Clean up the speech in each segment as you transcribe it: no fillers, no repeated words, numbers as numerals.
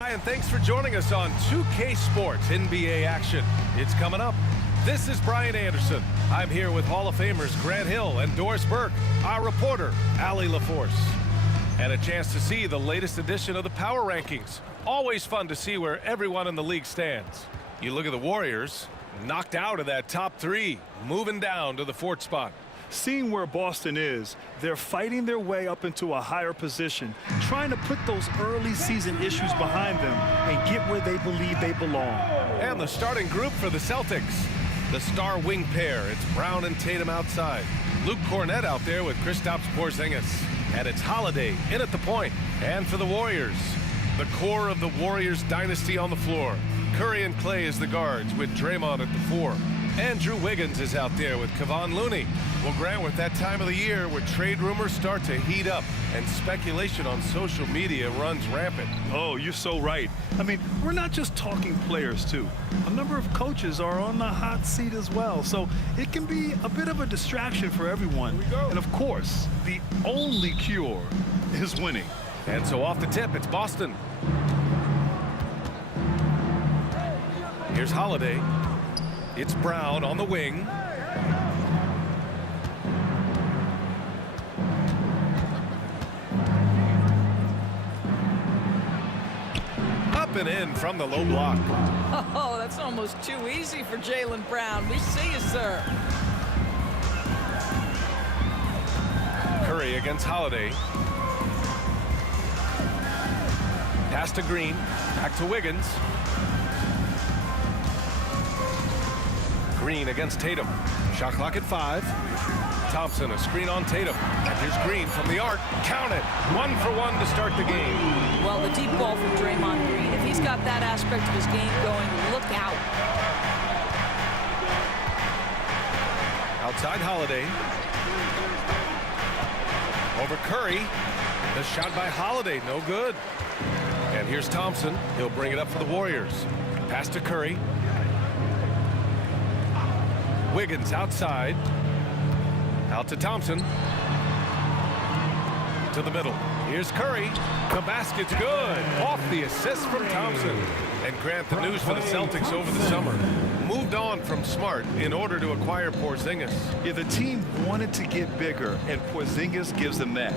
Hi, and thanks for joining us on 2K Sports NBA action. It's coming up. This is Brian Anderson. I'm here with Hall of Famers Grant Hill and Doris Burke, our reporter, Allie LaForce. And a chance to see the latest edition of the Power Rankings. Always fun to see where everyone in the league stands. You look at the Warriors, knocked out of that top three, moving down to the fourth spot. Seeing where Boston is, they're fighting their way up into a higher position, trying to put those early season issues behind them and get where they believe they belong. And the starting group for the Celtics. The star wing pair, it's Brown and Tatum outside. Luke Cornett out there with Kristaps Porzingis. And it's Holiday in at the point. And for the Warriors, the core of the Warriors dynasty on the floor. Curry and Clay as the guards with Draymond at the four. Andrew Wiggins is out there with Kevon Looney. Well, Grant, with that time of the year where trade rumors start to heat up and speculation on social media runs rampant. Oh, you're so right. I mean, we're not just talking players, too. A number of coaches are on the hot seat as well, so it can be a bit of a distraction for everyone. And, of course, the only cure is winning. And so off the tip, it's Boston. Here's Holiday. It's Brown on the wing. Up and in from the low block. Oh, that's almost too easy for Jaylen Brown. We see you, sir. Curry against Holiday. Pass to Green. Back to Wiggins. Green against Tatum. Shot clock at 5. Thompson, a screen on Tatum. And here's Green from the arc. Count it. 1 for 1 to start the game. Well, the deep ball from Draymond Green. If he's got that aspect of his game going, look out. Outside Holiday. Over Curry. The shot by Holiday. No good. And here's Thompson. He'll bring it up for the Warriors. Pass to Curry. Wiggins outside. Out to Thompson. To the middle. Here's Curry. The basket's good. Off the assist from Thompson. And Grant, the news for the Celtics over the summer. Moved on from Smart in order to acquire Porzingis. Yeah, the team wanted to get bigger, and Porzingis gives them that.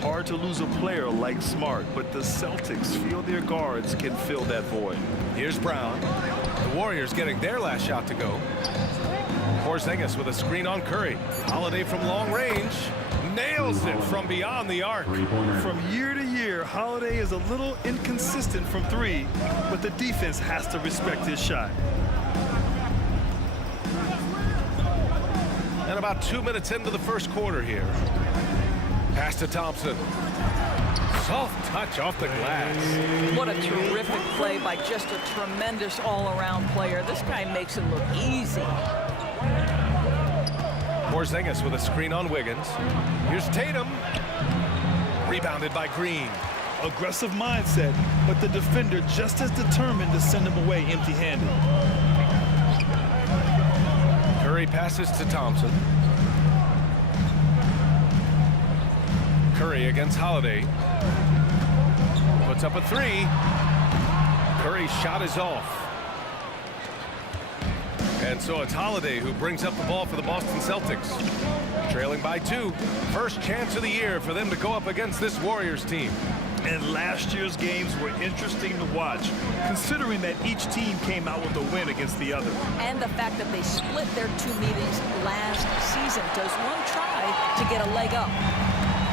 Hard to lose a player like Smart, but the Celtics feel their guards can fill that void. Here's Brown. The Warriors getting their last shot to go. Porzingis with a screen on Curry. Holiday from long range. Nails it from beyond the arc. From year to year, Holiday is a little inconsistent from three, but the defense has to respect his shot. And about 2 minutes into the first quarter here. Pass to Thompson. Soft touch off the glass. What a terrific play by just a tremendous all-around player. This guy makes it look easy. Porzingis with a screen on Wiggins. Here's Tatum. Rebounded by Green. Aggressive mindset, but the defender just as determined to send him away empty-handed. Curry passes to Thompson. Curry against Holiday. Puts up a 3. Curry's shot is off. And so it's Holiday who brings up the ball for the Boston Celtics. Trailing by 2. First chance of the year for them to go up against this Warriors team. And last year's games were interesting to watch, considering that each team came out with a win against the other. And the fact that they split their 2 meetings last season. Does one try to get a leg up?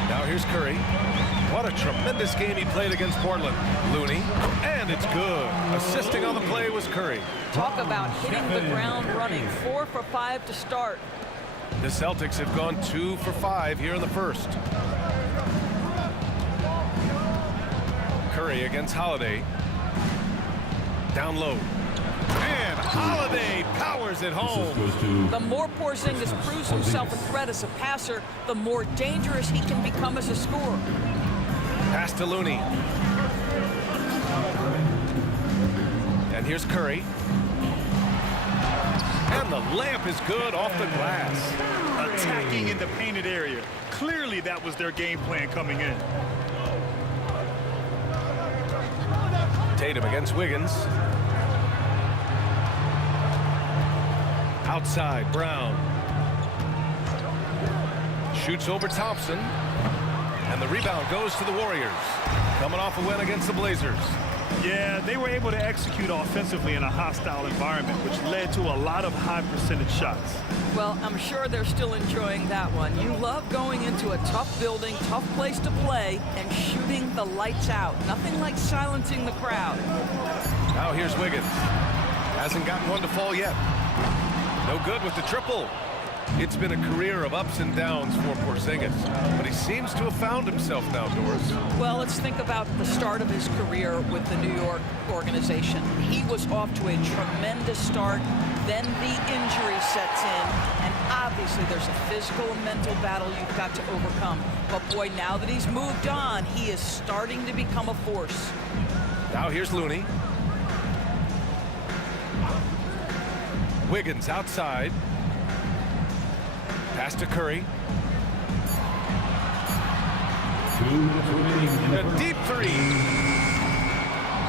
Now here's Curry. What a tremendous game he played against Portland. Looney, and it's good. Assisting on the play was Curry. Talk about hitting the ground running. 4 for 5 to start. The Celtics have gone 2 for 5 here in the first. Curry against Holiday. Down low. And Holiday powers it home. The more Porzingis proves himself a threat as a passer, the more dangerous he can become as a scorer. Pass to Looney. And here's Curry. And the layup is good off the glass. Attacking in the painted area. Clearly that was their game plan coming in. Tatum against Wiggins. Outside, Brown. Shoots over Thompson. And the rebound goes to the Warriors. Coming off a win against the Blazers. Yeah, they were able to execute offensively in a hostile environment, which led to a lot of high percentage shots. Well, I'm sure they're still enjoying that one. You love going into a tough building, tough place to play, and shooting the lights out. Nothing like silencing the crowd. Now here's Wiggins. Hasn't gotten one to fall yet. No good with the triple. It's been a career of ups and downs for Porzingis, but he seems to have found himself now, Doris. Well, let's think about the start of his career with the New York organization. He was off to a tremendous start. Then the injury sets in, and obviously there's a physical and mental battle you've got to overcome. But boy, now that he's moved on, he is starting to become a force. Now here's Looney. Wiggins outside. Pass to Curry. A deep three.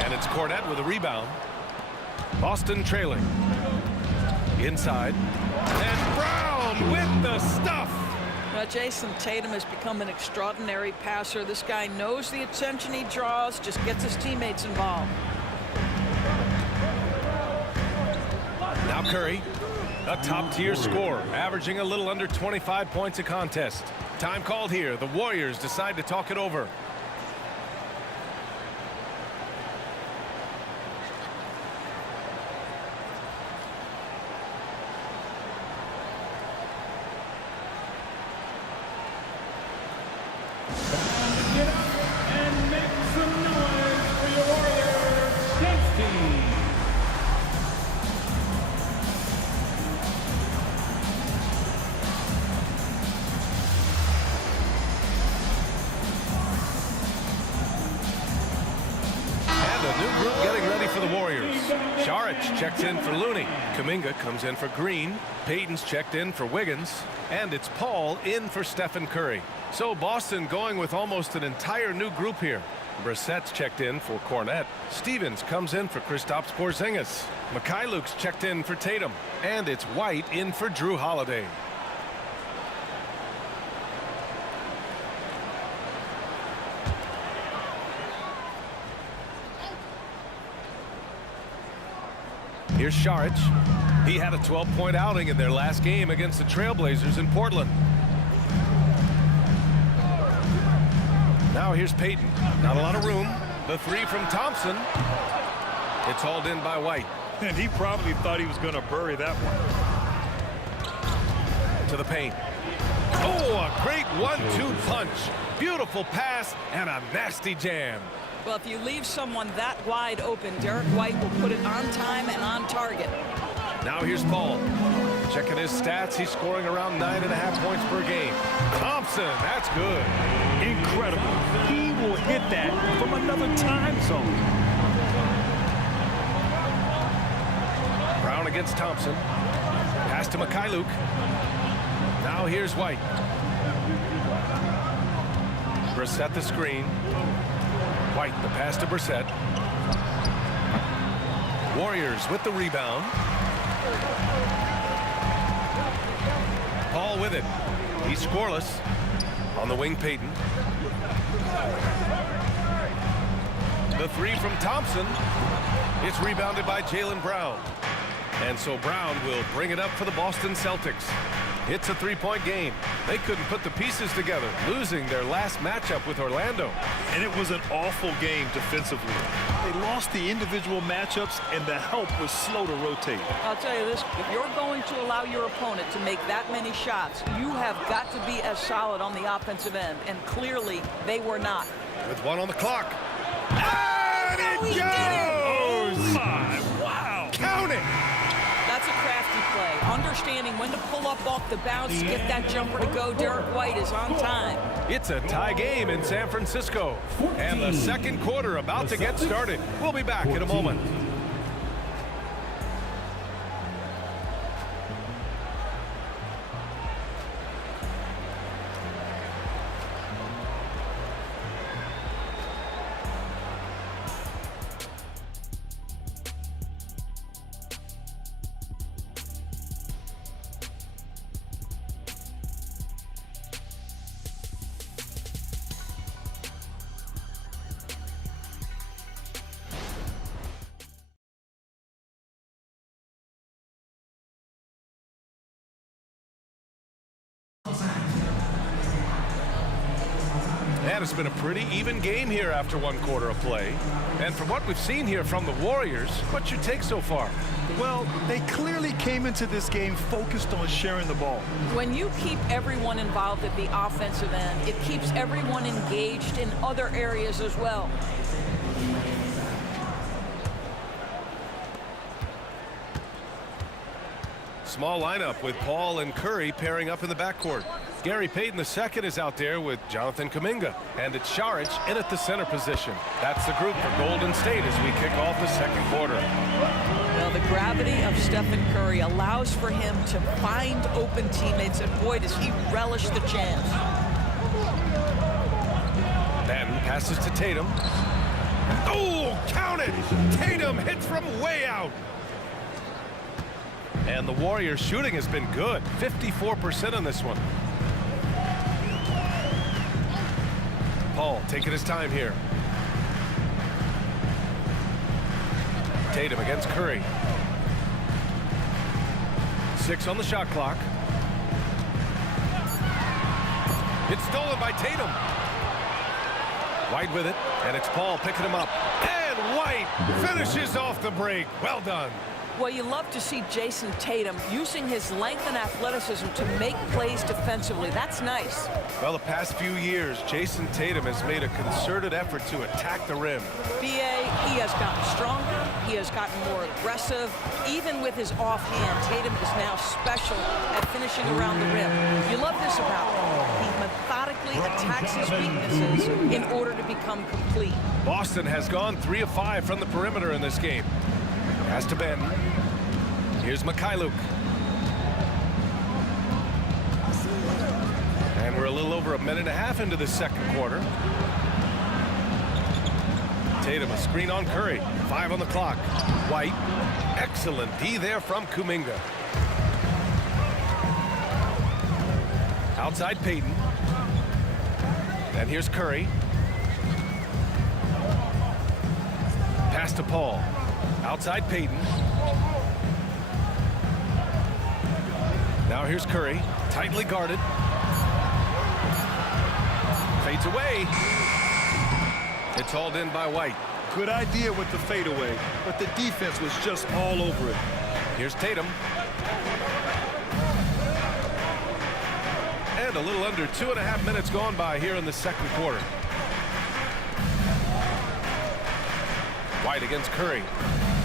And it's Cornette with a rebound. Boston trailing. Inside. And Brown with the stuff. Now, Jason Tatum has become an extraordinary passer. This guy knows the attention he draws, just gets his teammates involved. Now Curry. A top-tier scorer, averaging a little under 25 points a contest. Time called here. The Warriors decide to talk it over. Get up and make some noise for your Warriors dance team. Getting ready for the Warriors. Saric checks in for Looney. Kuminga comes in for Green. Payton's checked in for Wiggins. And it's Paul in for Stephen Curry. So Boston going with almost an entire new group here. Brissett's checked in for Cornette. Stevens comes in for Kristaps Porzingis. Mikhailuk's checked in for Tatum. And it's White in for Drew Holiday. Here's Saric. He had a 12-point outing in their last game against the Trailblazers in Portland. Now here's Payton. Not a lot of room. The three from Thompson. It's hauled in by White. And he probably thought he was going to bury that one. To the paint. Oh, a great 1-2 punch. Beautiful pass and a nasty jam. Well, if you leave someone that wide open, Derek White will put it on time and on target. Now here's Paul. Checking his stats, he's scoring around 9.5 points per game. Thompson, that's good. Incredible. He will hit that from another time zone. Brown against Thompson. Pass to Mikhailuk. Now here's White. Brissett the screen. White the pass to Brissett. Warriors with the rebound. Paul with it. He's scoreless. On the wing, Payton. The three from Thompson. It's rebounded by Jaylen Brown. And so Brown will bring it up for the Boston Celtics. It's a three-point game. They couldn't put the pieces together, losing their last matchup with Orlando. And it was an awful game defensively. They lost the individual matchups, and the help was slow to rotate. I'll tell you this, if you're going to allow your opponent to make that many shots, you have got to be as solid on the offensive end, and clearly they were not. With one on the clock. And it goes! Oh, my, wow. Count it! That's a crafty play. Understanding when to pull up off the bounce, get that jumper to go. Derek White is on time. It's a tie game in San Francisco. And the second quarter about to get started. We'll be back in a moment. And it's been a pretty even game here after one quarter of play. And from what we've seen here from the Warriors, what's your take so far? Well, they clearly came into this game focused on sharing the ball. When you keep everyone involved at the offensive end, it keeps everyone engaged in other areas as well. Small lineup with Paul and Curry pairing up in the backcourt. Gary Payton II is out there with Jonathan Kuminga. And it's Saric in at the center position. That's the group for Golden State as we kick off the second quarter. Well, the gravity of Stephen Curry allows for him to find open teammates, and boy, does he relish the chance. Batten passes to Tatum. Oh, count it! Tatum hits from way out. And the Warriors' shooting has been good. 54% on this one. Paul taking his time here. Tatum against Curry. 6 on the shot clock. It's stolen by Tatum. White with it, and it's Paul picking him up. And White finishes off the break. Well done. Well, you love to see Jason Tatum using his length and athleticism to make plays defensively. That's nice. Well, the past few years, Jason Tatum has made a concerted effort to attack the rim. B.A., he has gotten stronger. He has gotten more aggressive. Even with his offhand, Tatum is now special at finishing around the rim. You love this about him. He methodically attacks his weaknesses in order to become complete. Boston has gone 3 of 5 from the perimeter in this game. Pass to Ben. Here's Mikhailuk. And we're a little over a minute and a half into the second quarter. Tatum, a screen on Curry. 5 on the clock. White. Excellent D there from Kuminga. Outside Payton. And here's Curry. Pass to Paul. Outside Payton. Now here's Curry. Tightly guarded. Fades away. It's hauled in by White. Good idea with the fadeaway, but the defense was just all over it. Here's Tatum. And a little under 2.5 minutes gone by here in the second quarter. White against Curry.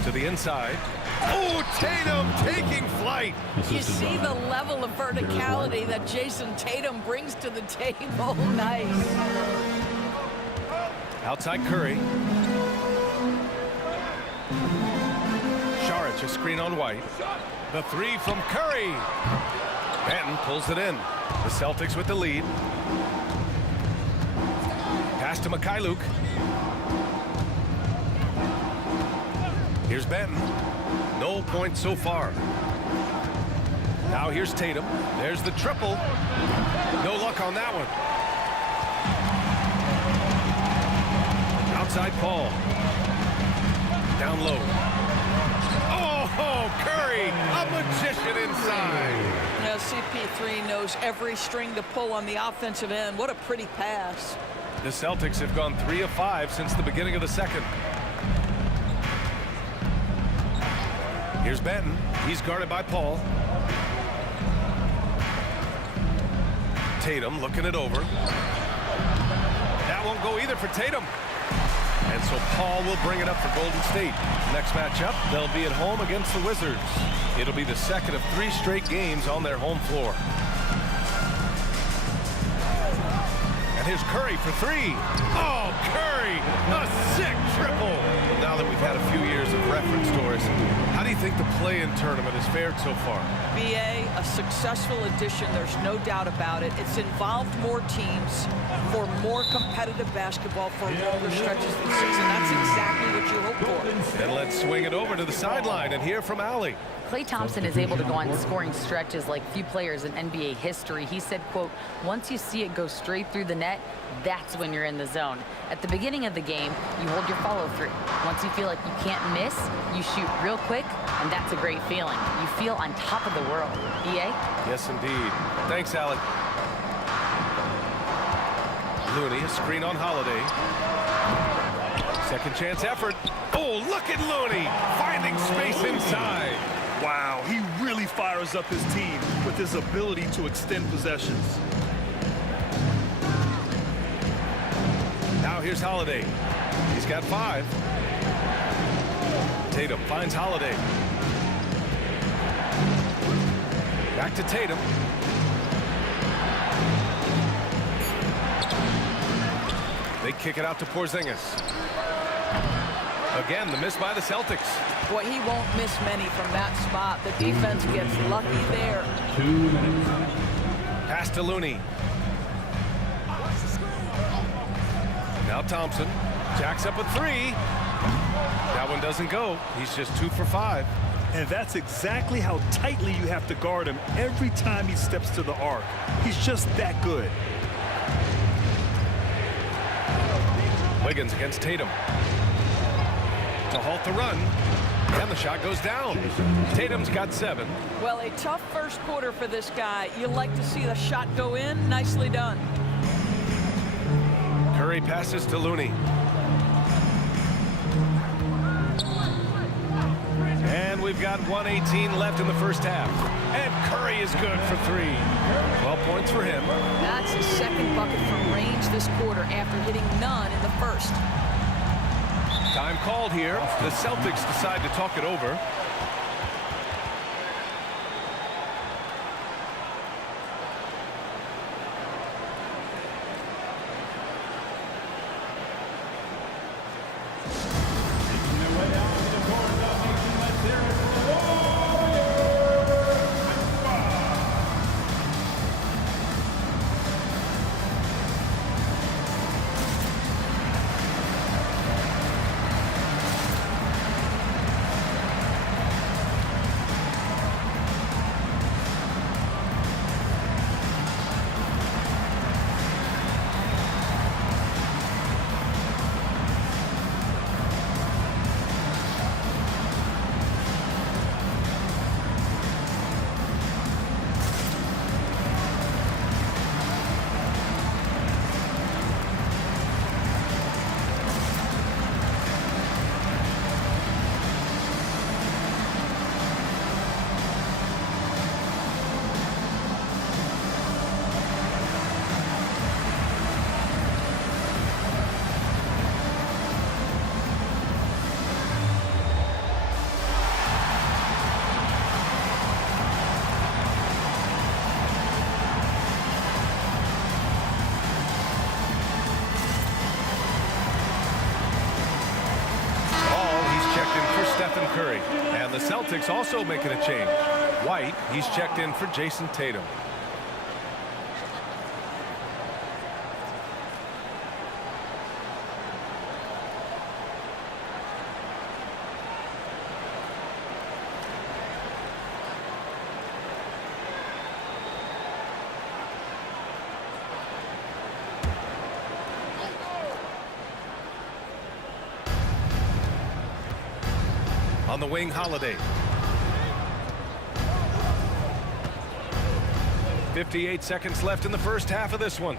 To the inside. Oh, Tatum taking flight. You see the level of verticality that Jason Tatum brings to the table. Nice. Outside Curry. Saric, a screen on White. The 3 from Curry. Batten pulls it in. The Celtics with the lead. Pass to Mikhailuk. Here's Batten. No points so far. Now here's Tatum. There's the triple. No luck on that one. Outside Paul. Down low. Oh, Curry, a magician inside. Now CP3 knows every string to pull on the offensive end. What a pretty pass. The Celtics have gone 3 of 5 since the beginning of the second. Here's Batten. He's guarded by Paul. Tatum looking it over. That won't go either for Tatum. And so Paul will bring it up for Golden State. Next matchup, they'll be at home against the Wizards. It'll be the second of 3 straight games on their home floor. And here's Curry for 3. Oh, Curry, a sick triple. Now that we've had a few years of reference to us, how do you think the play-in tournament has fared so far? BA, a successful addition, there's no doubt about it. It's involved more teams for more competitive basketball for longer stretches of the season. That's exactly what you hope for. And let's swing it over to the sideline and hear from Allie. Klay Thompson is able to go on scoring stretches like few players in NBA history. He said, quote, once you see it go straight through the net, that's when you're in the zone. At the beginning of the game, you hold your follow through. Once you feel like you can't miss, you shoot real quick, and that's a great feeling. You feel on top of the world. BA? Yes, indeed. Thanks, Allie. Looney, a screen on Holiday. Second chance effort. Oh, look at Looney finding space inside. Wow, he really fires up his team with his ability to extend possessions. Now here's Holiday. He's got 5. Tatum finds Holiday. Back to Tatum. They kick it out to Porzingis. Again, the miss by the Celtics. Boy, he won't miss many from that spot. The defense gets lucky there. 2 minutes. Pass to Looney. Now Thompson jacks up a 3. That one doesn't go. He's just 2 for 5. And that's exactly how tightly you have to guard him every time he steps to the arc. He's just that good. Wiggins against Tatum. To halt the run. And the shot goes down. Tatum's got 7. Well, a tough first quarter for this guy. You like to see the shot go in. Nicely done. Curry passes to Looney. And we've got 1:18 left in the first half. And Curry is good for 3. 12 points for him. That's his second bucket from range this quarter after hitting none in the first. Time called here. The Celtics decide to talk it over. Curry. And the Celtics also making a change. White, he's checked in for Jason Tatum. On the wing, Holiday. 58 seconds left in the first half of this one.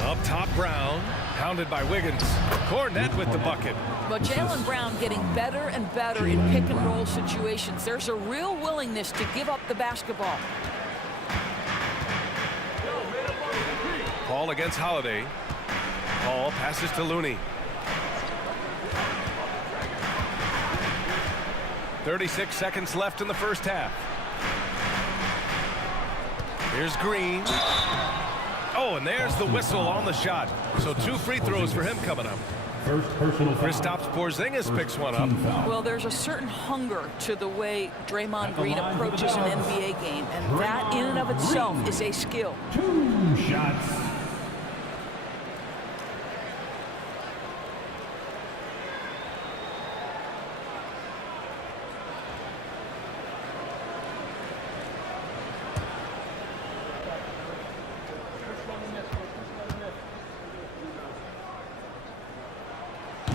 Up top, Brown. Pounded by Wiggins. Cornette with the bucket. But Jaylen Brown getting better and better in pick and roll situations. There's a real willingness to give up the basketball. Paul against Holiday. Paul passes to Looney. 36 seconds left in the first half. Here's Green. Oh, and there's the whistle on the shot. So 2 free throws for him coming up. First personal foul. Kristaps Porzingis picks one up. Well, there's a certain hunger to the way Draymond Green approaches an NBA game, and that in and of itself is a skill. 2 shots.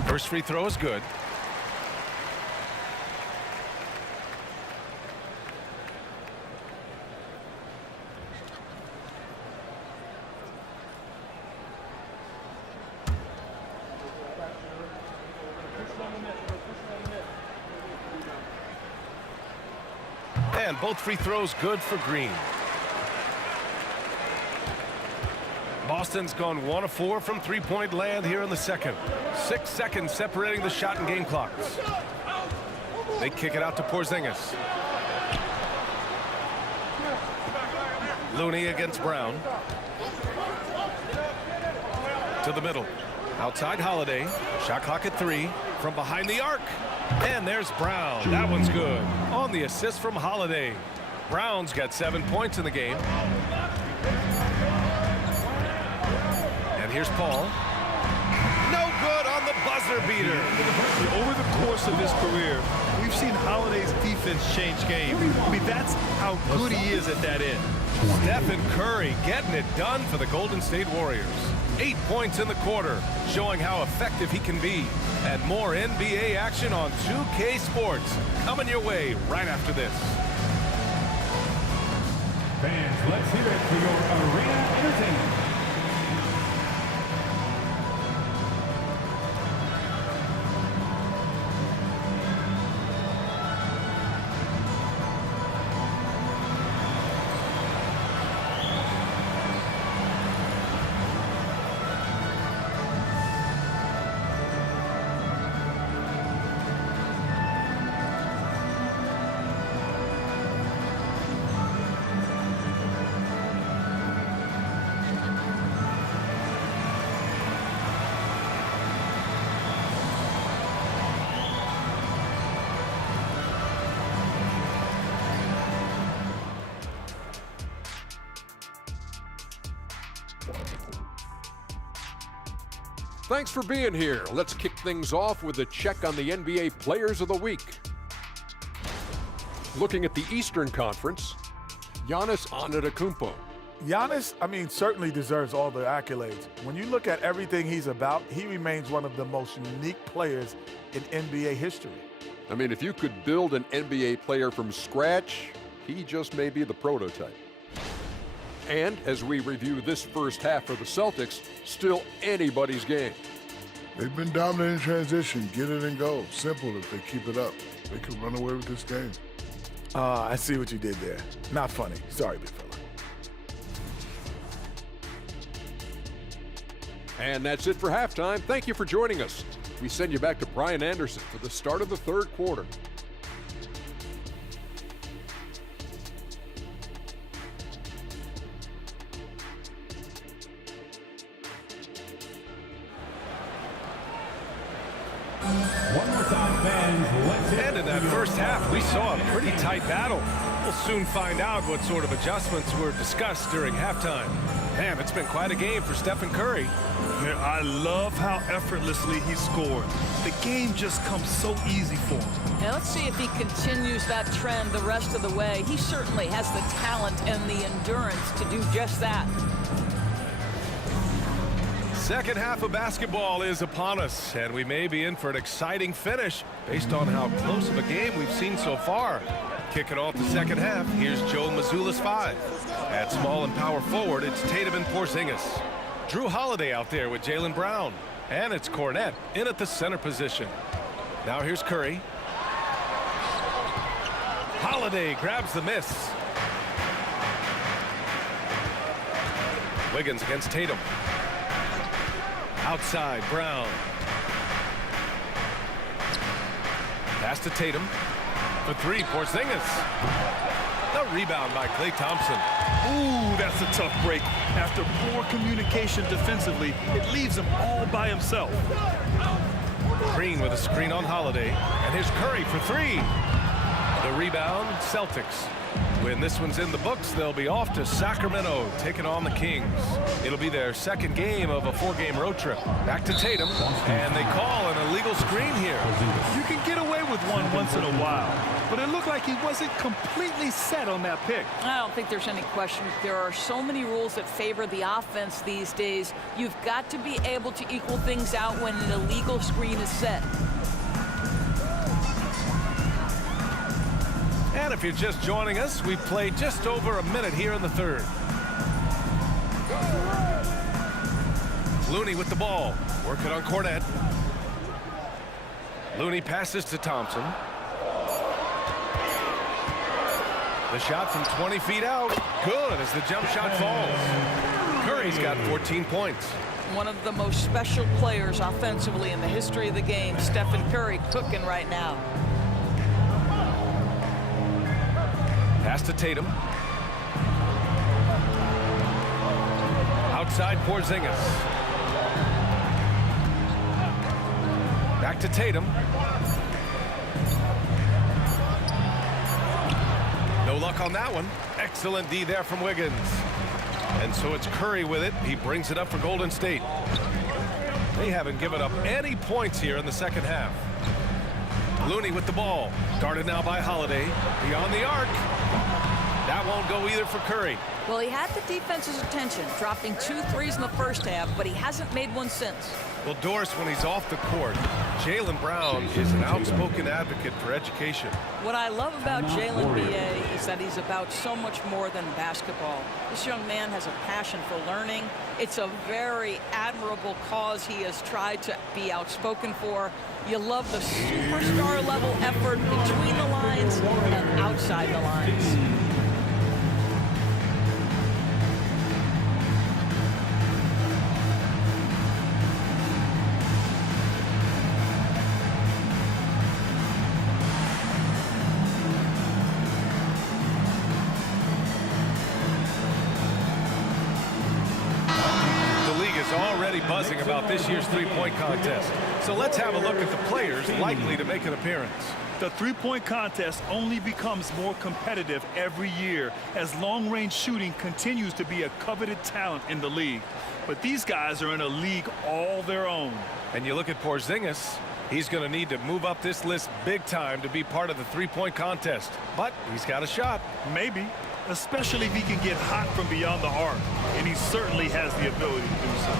First free throw is good. And both free throws good for Green. Boston's gone 1 of 4 from three-point land here in the second. 6 seconds separating the shot and game clocks. They kick it out to Porzingis. Looney against Brown. To the middle. Outside Holiday. Shot clock at 3. From behind the arc. And there's Brown. That one's good. On the assist from Holiday. Brown's got 7 points in the game. And here's Paul. No good on the buzzer beater. Over the course of his career, we've seen Holiday's defense change games. I mean, that's how good he is at that end. Stephen Curry getting it done for the Golden State Warriors. 8 points in the quarter, showing how effective he can be. And more NBA action on 2K Sports coming your way right after this. Fans, let's hear it for your arena entertainment. Thanks for being here. Let's kick things off with a check on the NBA Players of the Week. Looking at the Eastern Conference, Giannis Antetokounmpo. Giannis, certainly deserves all the accolades. When you look at everything he's about, he remains one of the most unique players in NBA history. If you could build an NBA player from scratch, he just may be the prototype. And as we review this first half for the Celtics, still anybody's game. They've been dominant in transition. Get it and go. Simple if they keep it up. They could run away with this game. I see what you did there. Not funny. Sorry, big fella. And that's it for halftime. Thank you for joining us. We send you back to Brian Anderson for the start of the third quarter. One more time, fans. Let's hear it. And in that first half, we saw a pretty tight battle. We'll soon find out what sort of adjustments were discussed during halftime. Man, it's been quite a game for Stephen Curry. Man, I love how effortlessly he scored. The game just comes so easy for him. Now let's see if he continues that trend the rest of the way. He certainly has the talent and the endurance to do just that. Second half of basketball is upon us, and we may be in for an exciting finish based on how close of a game we've seen so far. Kicking off the second half, here's Joe Mazzulla's 5. At small and power forward, it's Tatum and Porzingis. Drew Holiday out there with Jaylen Brown. And it's Cornette in at the center position. Now here's Curry. Holiday grabs the miss. Wiggins against Tatum. Outside, Brown. Pass to Tatum. For 3, Porzingis. The rebound by Klay Thompson. Ooh, that's a tough break. After poor communication defensively, it leaves him all by himself. Green with a screen on Holiday. And here's Curry for 3. The rebound, Celtics. When this one's in the books, they'll be off to Sacramento, taking on the Kings. It'll be their second game of a 4-game road trip. Back to Tatum, and they call an illegal screen here. You can get away with one once in a while, but it looked like he wasn't completely set on that pick. I don't think there's any question. There are so many rules that favor the offense these days. You've got to be able to equal things out when an illegal screen is set. And if you're just joining us, we've played just over a minute here in the third. Looney with the ball, working on Cornette. Looney passes to Thompson. The shot from 20 feet out. Good as the jump shot falls. Curry's got 14 points. One of the most special players offensively in the history of the game, Stephen Curry, cooking right now. Pass to Tatum. Outside Porzingis. Back to Tatum. No luck on that one. Excellent D there from Wiggins. And so it's Curry with it. He brings it up for Golden State. They haven't given up any points here in the second half. Looney with the ball. Guarded now by Holiday. Beyond the arc. That won't go either for Curry. Well, he had the defense's attention, dropping 2 threes in the first half, but he hasn't made one since. Well, Doris, when he's off the court, Jaylen Brown is an outspoken advocate for education. What I love about Jaylen, B.A., is that he's about so much more than basketball. This young man has a passion for learning. It's a very admirable cause he has tried to be outspoken for. You love the superstar level effort between the lines and outside the lines. Already buzzing about this year's three-point contest. So let's have a look at the players likely to make an appearance. The three-point contest only becomes more competitive every year as long-range shooting continues to be a coveted talent in the league. But these guys are in a league all their own. And you look at Porzingis, he's going to need to move up this list big time to be part of the three-point contest. But he's got a shot. Maybe. Especially if he can get hot from beyond the arc, and he certainly has the ability to do so.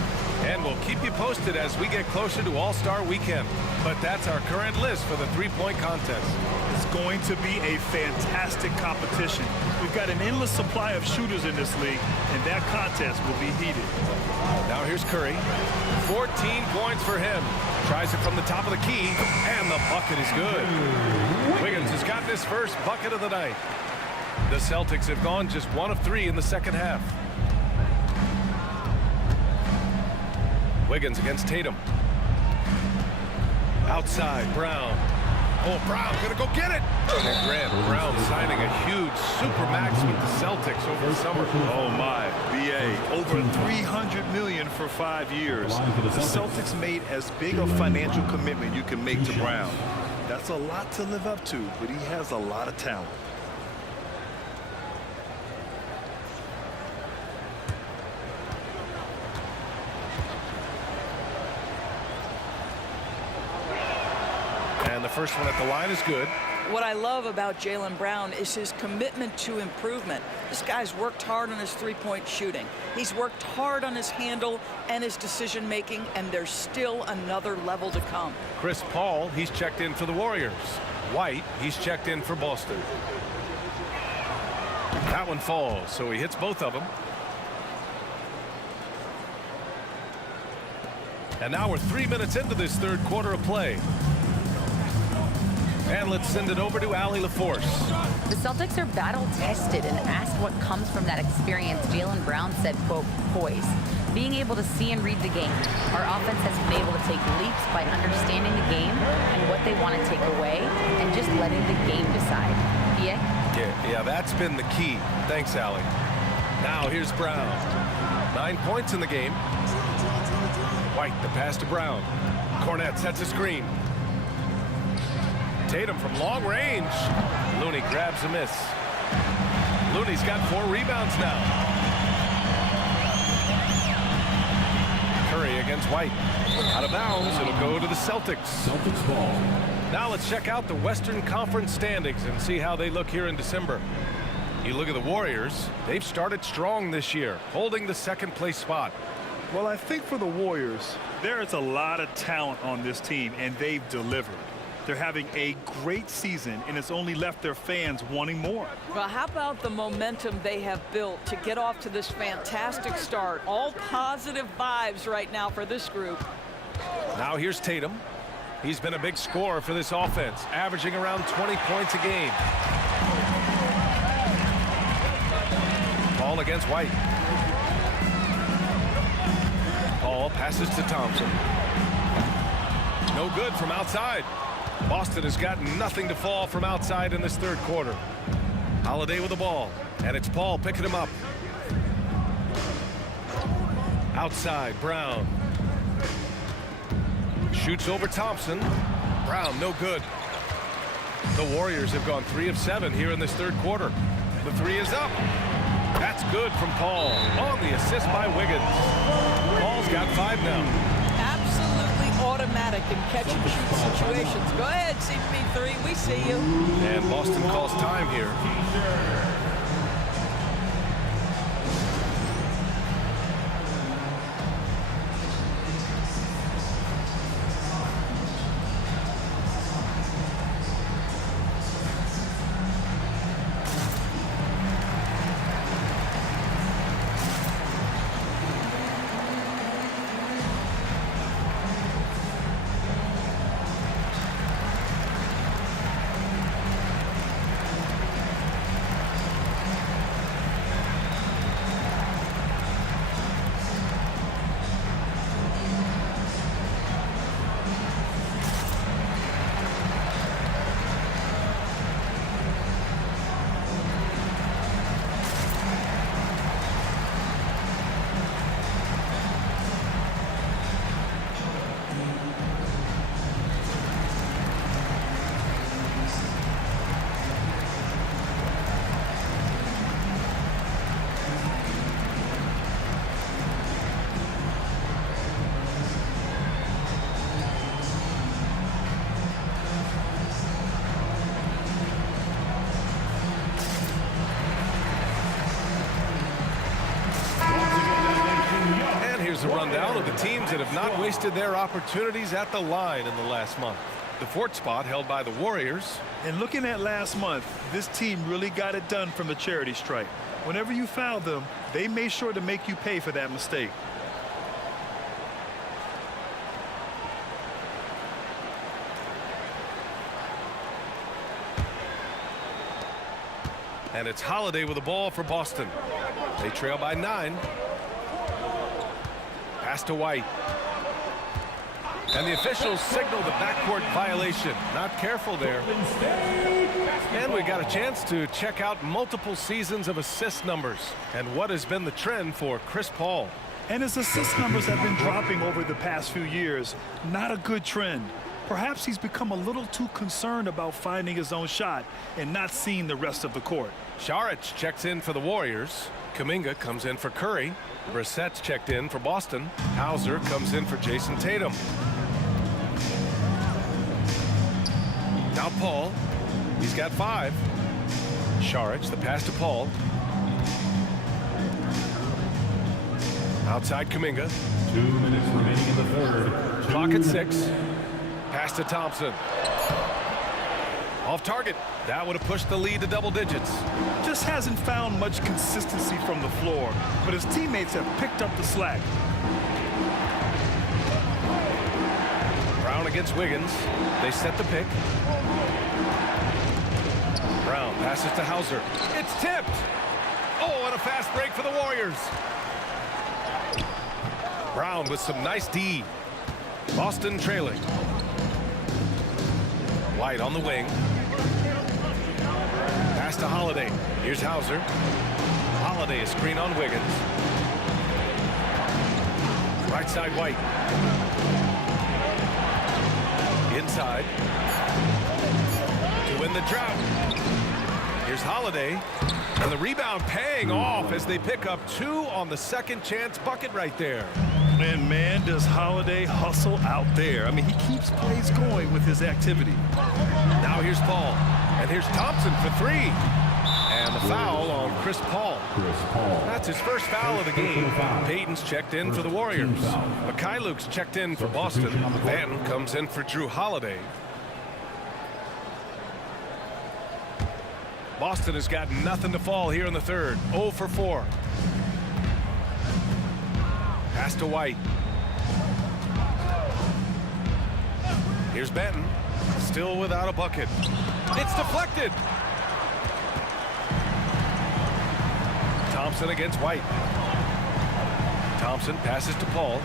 And we'll keep you posted as we get closer to All-Star Weekend. But that's our current list for the three-point contest. It's going to be a fantastic competition. We've got an endless supply of shooters in this league, and that contest will be heated. Now here's Curry. 14 points for him. Tries it from the top of the key, and the bucket is good. Wiggins has gotten his first bucket of the night. The Celtics have gone just 1 of 3 in the second half. Wiggins against Tatum. Outside, Brown. Oh, Brown gonna go get it. And Grant Brown signing a huge supermax with the Celtics over the summer. Oh my, BA, over $300 million for 5 years. The Celtics made as big a financial commitment you can make to Brown. That's a lot to live up to, but he has a lot of talent. And the first one at the line is good. What I love about Jaylen Brown is his commitment to improvement. This guy's worked hard on his three-point shooting. He's worked hard on his handle and his decision-making, and there's still another level to come. Chris Paul, he's checked in for the Warriors. White, he's checked in for Boston. That one falls, so he hits both of them. And now we're 3 minutes into this third quarter of play. And let's send it over to Allie LaForce. The Celtics are battle-tested, and asked what comes from that experience, Jaylen Brown said, quote, poise. Being able to see and read the game. Our offense has been able to take leaps by understanding the game and what they want to take away and just letting the game decide. Yeah, that's been the key. Thanks, Allie. Now here's Brown. 9 points in the game. White, the pass to Brown. Cornette sets a screen. Tatum from long range. Looney grabs a miss. Looney's got 4 rebounds now. Curry against White. Out of bounds, it'll go to the Celtics. Celtics ball. Now let's check out the Western Conference standings and see how they look here in December. You look at the Warriors, they've started strong this year, holding the second place spot. Well, I think for the Warriors, there is a lot of talent on this team, and they've delivered. They're having a great season, and it's only left their fans wanting more. Well, how about the momentum they have built to get off to this fantastic start? All positive vibes right now for this group. Now here's Tatum. He's been a big scorer for this offense, averaging around 20 points a game. Paul against White. Paul passes to Thompson. No good from outside. Boston has got nothing to fall from outside in this third quarter. Holiday with the ball, and it's Paul picking him up. Outside, Brown. Shoots over Thompson. Brown, no good. The Warriors have gone 3 of 7 here in this third quarter. The three is up. That's good from Paul on the assist by Wiggins. Paul's got 5 now. Absolutely automatic in catch-and-shoot situations. Go ahead, CP3, we see you. And Boston calls time here. Here's a rundown of the teams that have not wasted their opportunities at the line in the last month. The 4th spot held by the Warriors. And looking at last month, this team really got it done from the charity stripe. Whenever you foul them, they made sure to make you pay for that mistake. And it's Holiday with the ball for Boston. They trail by 9. Pass to White. And the officials signal the backcourt violation. Not careful there. And we got a chance to check out multiple seasons of assist numbers and what has been the trend for Chris Paul. And his assist numbers have been dropping over the past few years. Not a good trend. Perhaps he's become a little too concerned about finding his own shot and not seeing the rest of the court. Saric checks in for the Warriors. Kuminga comes in for Curry. Brissett's checked in for Boston. Hauser comes in for Jason Tatum. Now Paul. He's got 5. Saric, the pass to Paul. Outside Kuminga. 2 minutes remaining in the third. Clock at 6. Pass to Thompson. Off target. That would have pushed the lead to double digits. Just hasn't found much consistency from the floor, but his teammates have picked up the slack. Brown against Wiggins. They set the pick. Brown passes to Hauser. It's tipped. Oh, and a fast break for the Warriors. Brown with some nice D. Boston trailing. White on the wing. Pass to Holiday. Here's Hauser. Holiday, a screen on Wiggins. Right side White. Inside. To win the drought. Here's Holiday. And the rebound paying off as they pick up 2 on the second chance bucket right there. And man, does Holiday hustle out there. I mean, he keeps plays going with his activity. Now here's Paul. And here's Thompson for 3. And the foul on Chris Paul. That's his first foul of the game. Payton's checked in for the Warriors. Mikhailuk's checked in for Boston. Then comes in for Drew Holiday. Boston has got nothing to fall here in the third. 0 for 4. Pass to White. Here's Benton. Still without a bucket. It's deflected. Thompson against White. Thompson passes to Paul.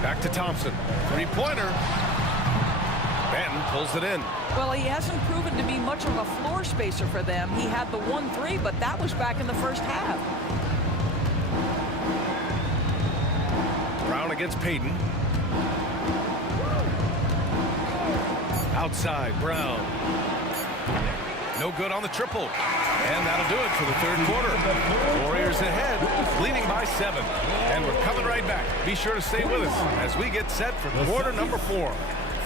Back to Thompson. Three-pointer. Banton pulls it in. Well, he hasn't proven to be much of a floor spacer for them. He had the 1-3, but that was back in the first half. Brown against Payton. Outside, Brown. No good on the triple. And that'll do it for the third quarter. Warriors ahead, leading by 7. And we're coming right back. Be sure to stay with us as we get set for quarter number 4.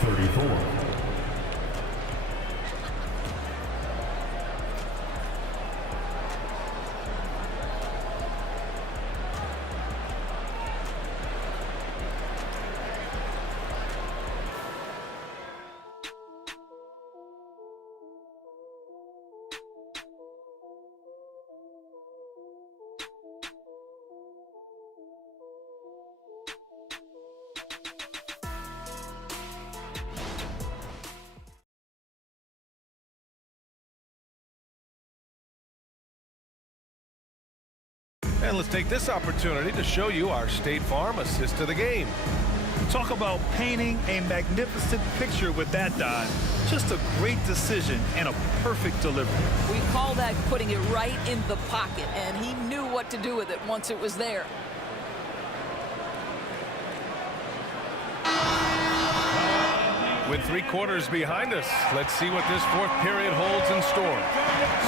34. And let's take this opportunity to show you our State Farm assist to the game. Talk about painting a magnificent picture with that dive. Just a great decision and a perfect delivery. We call that putting it right in the pocket, and he knew what to do with it once it was there. With 3 quarters behind us, let's see what this fourth period holds in store.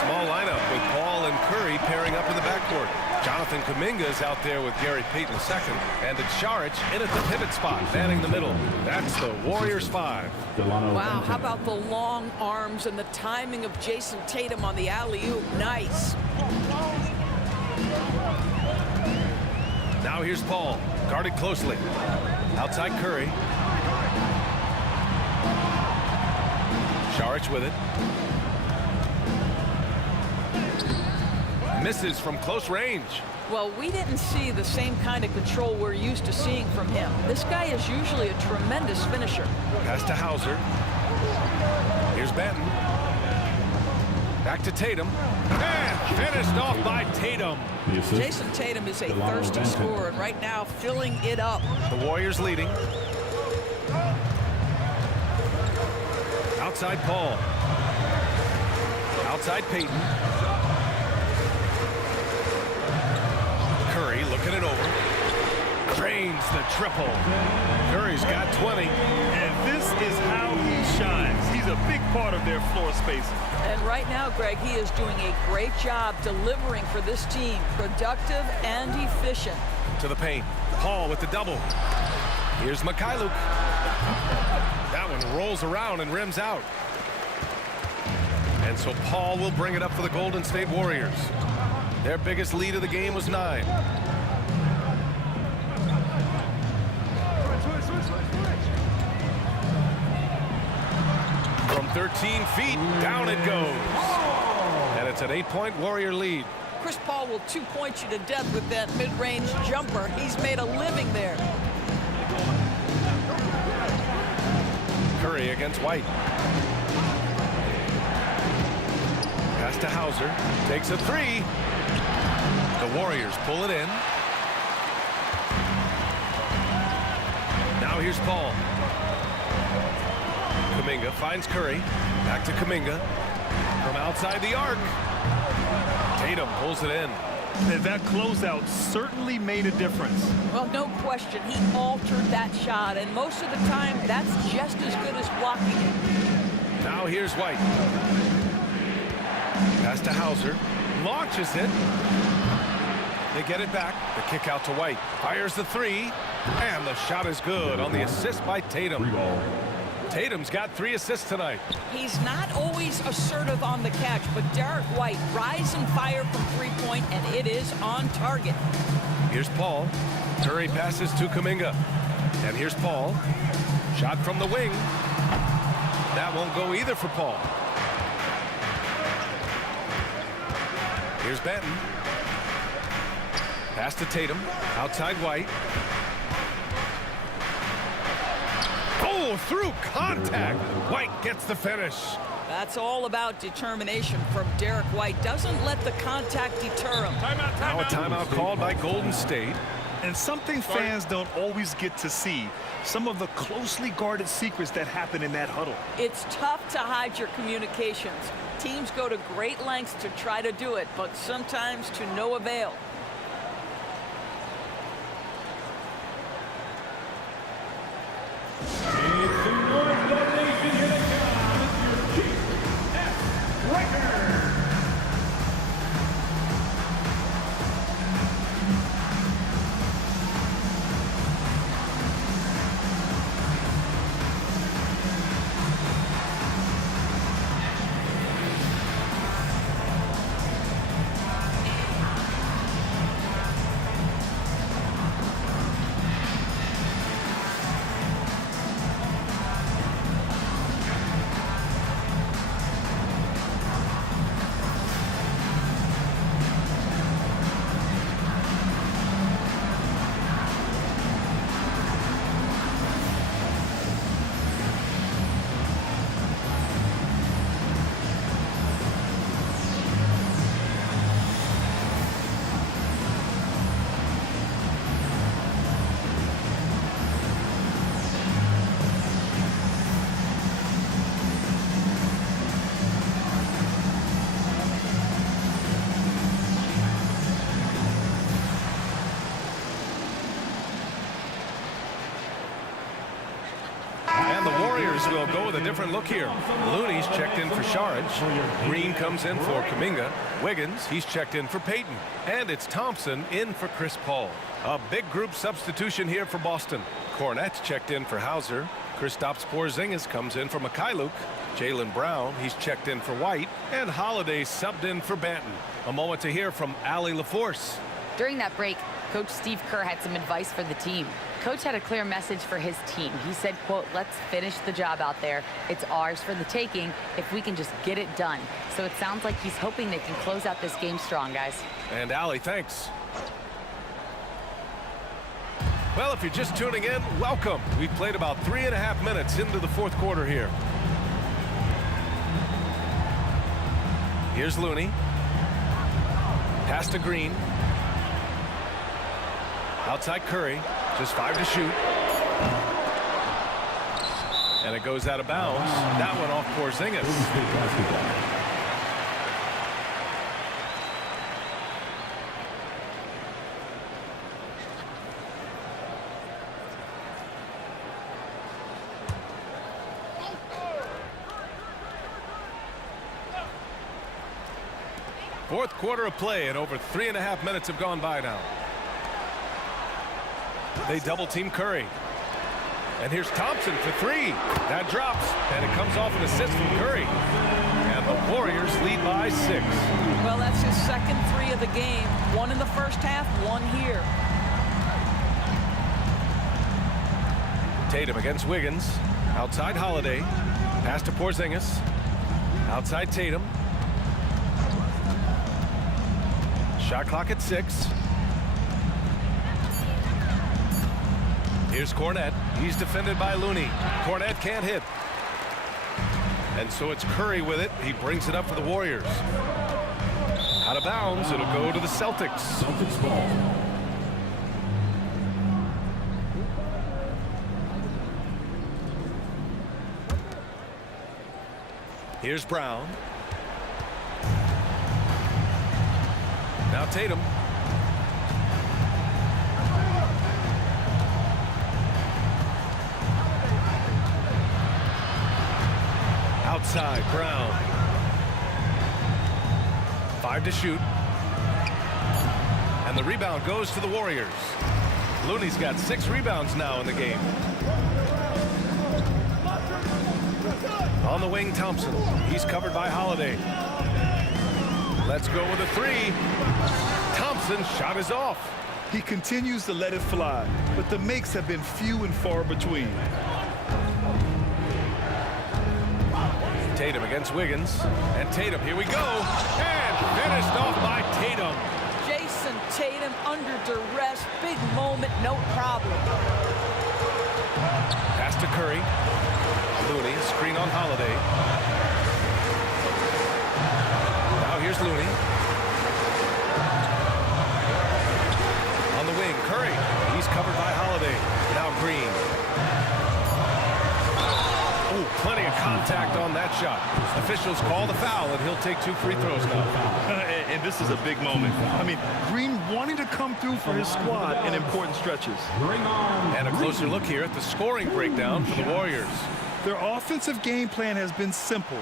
Small lineup with Paul and Curry pairing up in the backcourt. Jonathan Kuminga is out there with Gary Payton II, and it's Saric in at the pivot spot, manning the middle. That's the Warriors 5. Wow, how about the long arms and the timing of Jason Tatum on the alley-oop? Nice. Now here's Paul, guarded closely. Outside Curry. Saric with it. Misses from close range. Well, we didn't see the same kind of control we're used to seeing from him. This guy is usually a tremendous finisher. Pass to Hauser. Here's Banton. Back to Tatum. And finished off by Tatum. Jason Tatum is a thirsty scorer, and right now filling it up. The Warriors leading. Outside Paul. Outside Payton. Curry looking it over. Drains the triple. Curry's got 20. And this is how he shines. He's a big part of their floor spacing. And right now, Greg, he is doing a great job delivering for this team. Productive and efficient. To the paint. Paul with the double. Here's Mikhailuk. That one rolls around and rims out. And so Paul will bring it up for the Golden State Warriors. Their biggest lead of the game was 9. From 13 feet, down it goes. And it's an 8-point Warrior lead. Chris Paul will 2-point you to death with that mid-range jumper. He's made a living there. Curry against White. Pass to Hauser. Takes a 3. The Warriors pull it in. Now here's Paul. Kuminga finds Curry. Back to Kuminga. From outside the arc. Tatum pulls it in. And that closeout certainly made a difference. Well, no question. He altered that shot, and most of the time, that's just as good as blocking it. Now here's White. Pass to Hauser. Launches it. They get it back. The kick out to White. Fires the 3. And the shot is good on the assist by Tatum. Tatum's got 3 assists tonight. He's not always assertive on the catch, but Derek White, rise and fire from 3-point, and it is on target. Here's Paul. Curry passes to Kuminga. And here's Paul. Shot from the wing. That won't go either for Paul. Here's Banton. Pass to Tatum. Outside White. Oh, through contact. White gets the finish. That's all about determination from Derek White. Doesn't let the contact deter him. Now a timeout called by Golden State. And something fans don't always get to see, some of the closely guarded secrets that happen in that huddle. It's tough to hide your communications. Teams go to great lengths to try to do it, but sometimes to no avail. It's the North Nation, here they come. It's your Chief F. Riker. And the Warriors will go with a different look here. Looney's checked in for Saric. Green comes in for Kuminga. Wiggins, he's checked in for Payton. And it's Thompson in for Chris Paul. A big group substitution here for Boston. Cornette's checked in for Hauser. Kristaps Porzingis comes in for Mikhailuk. Jaylen Brown, he's checked in for White. And Holiday subbed in for Banton. A moment to hear from Allie LaForce. During that break, Coach Steve Kerr had some advice for the team. Coach had a clear message for his team. He said, quote, let's finish the job out there. It's ours for the taking if we can just get it done. So it sounds like he's hoping they can close out this game strong, guys. And Allie, thanks. Well, if you're just tuning in, welcome. We've played about 3.5 minutes into the fourth quarter here. Here's Looney. Pass to Green. Outside Curry. Just 5 to shoot. And it goes out of bounds. That one off Porzingis. Fourth quarter of play, and over 3.5 minutes have gone by now. They double team Curry. And here's Thompson for 3. That drops, and it comes off an assist from Curry. And the Warriors lead by 6. Well, that's his second 3 of the game. 1 in the first half, 1 here. Tatum against Wiggins. Outside Holiday. Pass to Porzingis. Outside Tatum. Shot clock at 6. Here's Cornette. He's defended by Looney. Cornette can't hit. And so it's Curry with it. He brings it up for the Warriors. Out of bounds. It'll go to the Celtics. Celtics ball. Here's Brown. Now Tatum. Outside, Brown. 5 to shoot. And the rebound goes to the Warriors. Looney's got 6 rebounds now in the game. On the wing, Thompson. He's covered by Holiday. Let's go with a 3. Thompson's shot is off. He continues to let it fly, but the makes have been few and far between. Tatum against Wiggins. And Tatum, here we go. And finished off by Tatum. Jason Tatum under duress, big moment, no problem. Pass to Curry. Looney, screen on Holiday. Now here's Looney. On the wing, Curry. He's covered by Holiday. Now Green. Ooh, plenty of contact on that shot. Officials call the foul, and he'll take 2 free throws now. And this is a big moment. I mean, Green wanting to come through for his squad in important stretches. And a closer look here at the scoring breakdown for the Warriors. Their offensive game plan has been simple.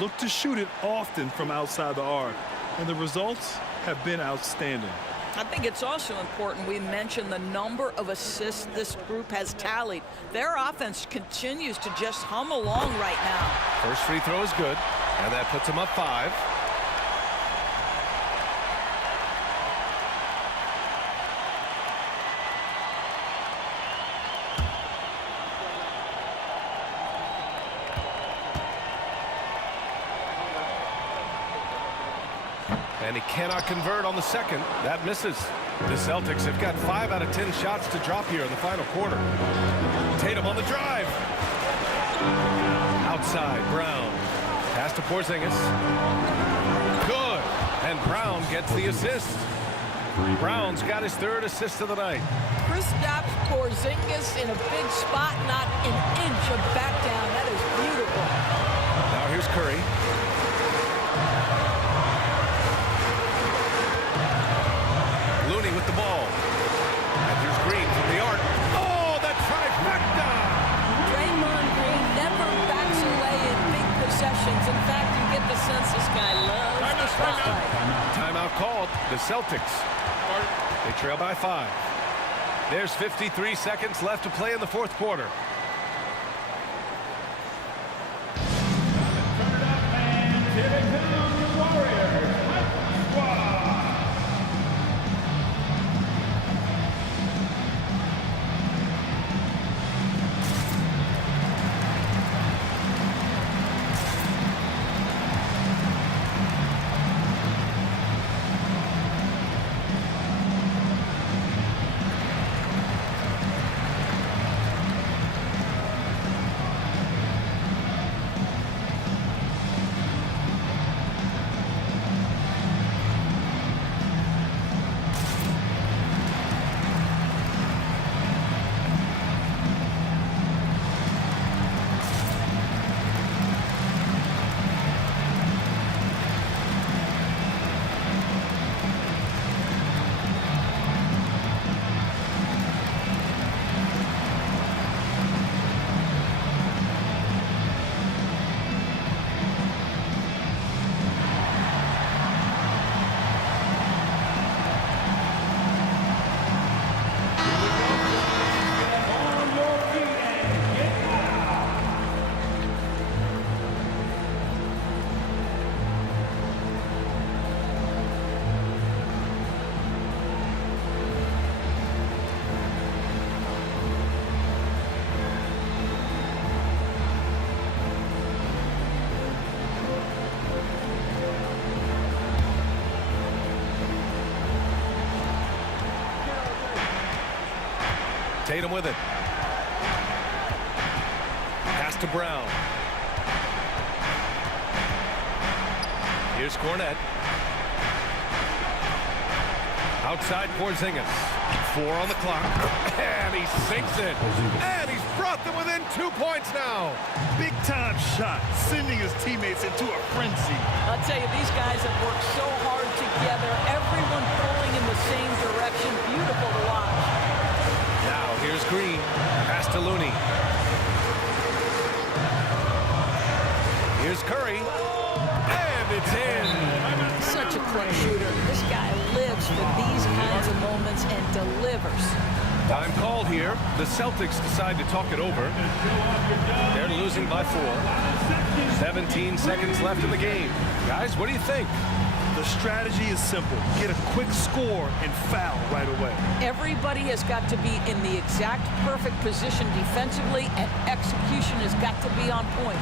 Look to shoot it often from outside the arc. And the results have been outstanding. I think it's also important we mention the number of assists this group has tallied. Their offense continues to just hum along right now. First free throw is good, and that puts them up 5. And he cannot convert on the second. That misses. The Celtics have got 5 out of 10 shots to drop here in the final quarter. Tatum on the drive. Outside, Brown. Pass to Porzingis. Good. And Brown gets the assist. Brown's got his 3rd assist of the night. Kristaps Porzingis in a big spot, not an inch of back down. That is beautiful. Now here's Curry. Looney with the ball. And here's Green from the arc. Oh, the trifecta! Draymond Green never backs away in big possessions. In fact, you get the sense this guy loves the spotlight. Timeout called. The Celtics. They trail by 5. There's 53 seconds left to play in the 4th quarter. Turn it up, fans. Here they come, the Warriors. Squad. Tatum with it. Pass to Brown. Here's Cornette. Outside Porzingis. 4 on the clock. And he sinks it. And he's brought them within 2 points now. Big time shot, sending his teammates into a frenzy. I'll tell you, these guys have worked so hard together. Everyone pulling in the same direction. Beautiful to watch. Now here's Green. Pass to Looney. Here's Curry. And it's in. Such a clutch shooter. This guy lives for these kinds of moments and delivers. Time called here. The Celtics decide to talk it over. They're losing by 4. 17 seconds left in the game. Guys, what do you think? The strategy is simple. Get a quick score and foul right away. Everybody has got to be in the exact perfect position defensively, and execution has got to be on point.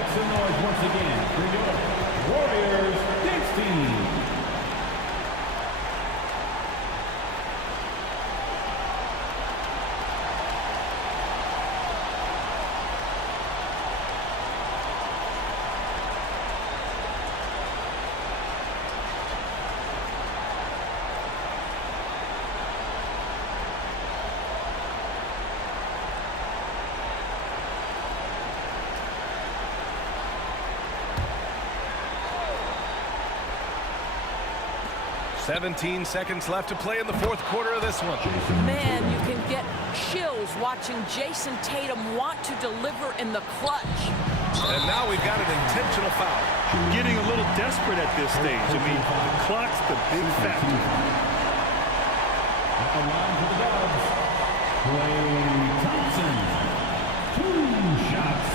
make some noise once again for your Warriors dance team. "17 seconds left to play in the fourth quarter of this one." Man, you can get chills watching Jason Tatum want to deliver in the clutch. And now we've got an intentional foul. Getting a little desperate at this stage. I mean, the clock's the big factor. At the line for the Dubs, Klay Thompson. 2 shots.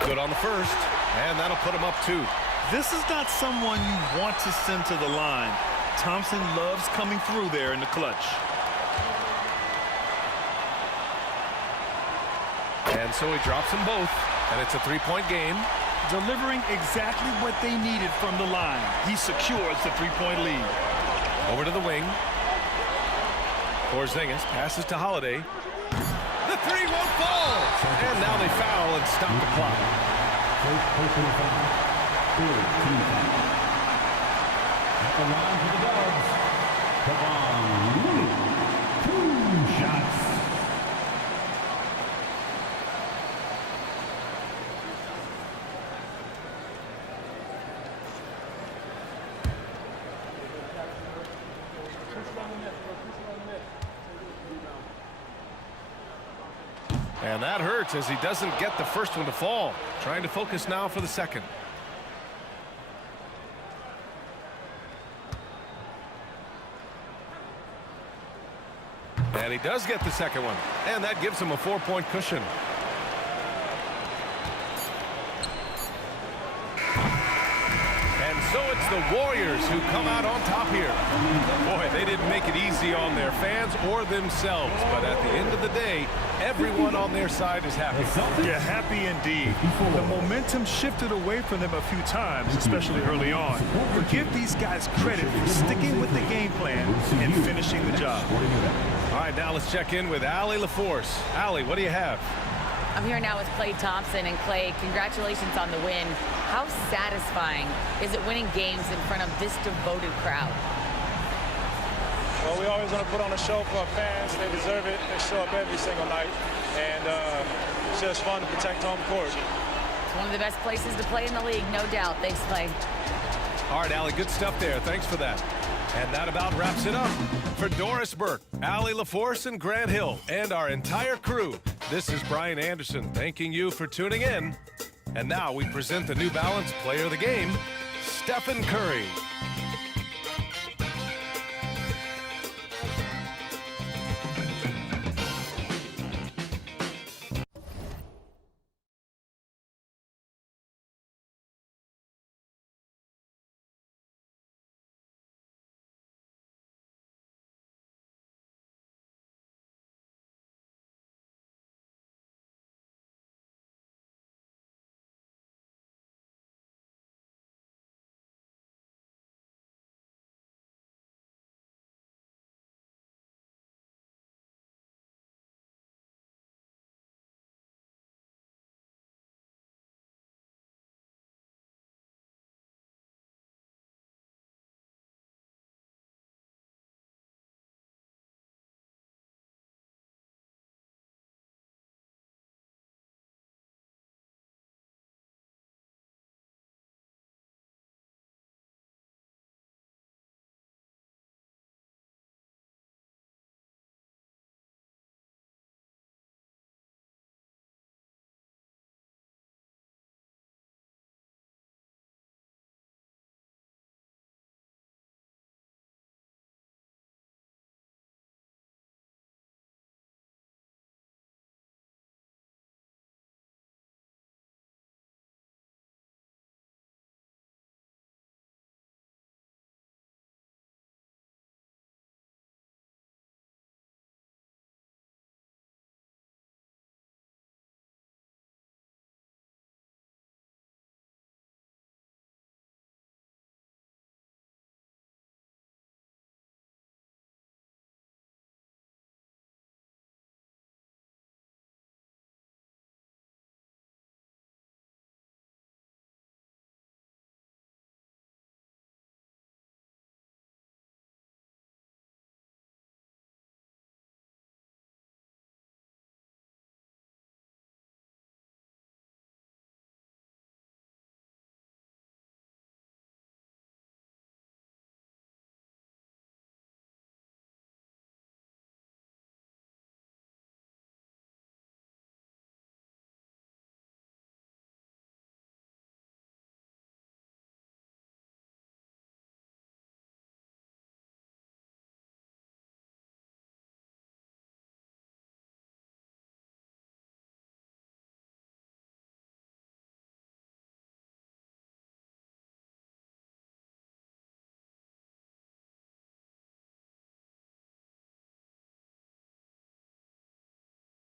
Good on the first, and that'll put him up 2. This is not someone you want to send to the line. Thompson loves coming through there in the clutch. And so he drops them both, and it's a 3-point game. Delivering exactly what they needed from the line. He secures the 3-point lead. Over to the wing. Porzingis passes to Holiday. The 3 won't fall! And now they foul and stop the clock. First personal foul. 13 foul. At the line for the Dubs, Kevon Looney. 2 shots. And that hurts as he doesn't get the first one to fall. Trying to focus now for the second. And he does get the second one. And that gives him a 4-point cushion. And so it's the Warriors who come out on top here. Boy, they didn't make it easy on their fans or themselves. But at the end of the day, everyone on their side is happy. Yeah, happy indeed. The momentum shifted away from them a few times, especially early on. But give these guys credit for sticking with the game plan and finishing the job. All right, now let's check in with Allie LaForce. Allie, what do you have? I'm here now with Klay Thompson. And Klay, congratulations on the win. How satisfying is it winning games in front of this devoted crowd? Well, we always want to put on a show for our fans. They deserve it. They show up every single night. And it's just fun to protect home court. It's one of the best places to play in the league, no doubt. Thanks, Klay. All right, Allie, good stuff there. Thanks for that. And that about wraps it up. For Doris Burke, Allie LaForce, and Grant Hill, and our entire crew, this is Brian Anderson thanking you for tuning in. And now we present the New Balance Player of the Game, Stephen Curry.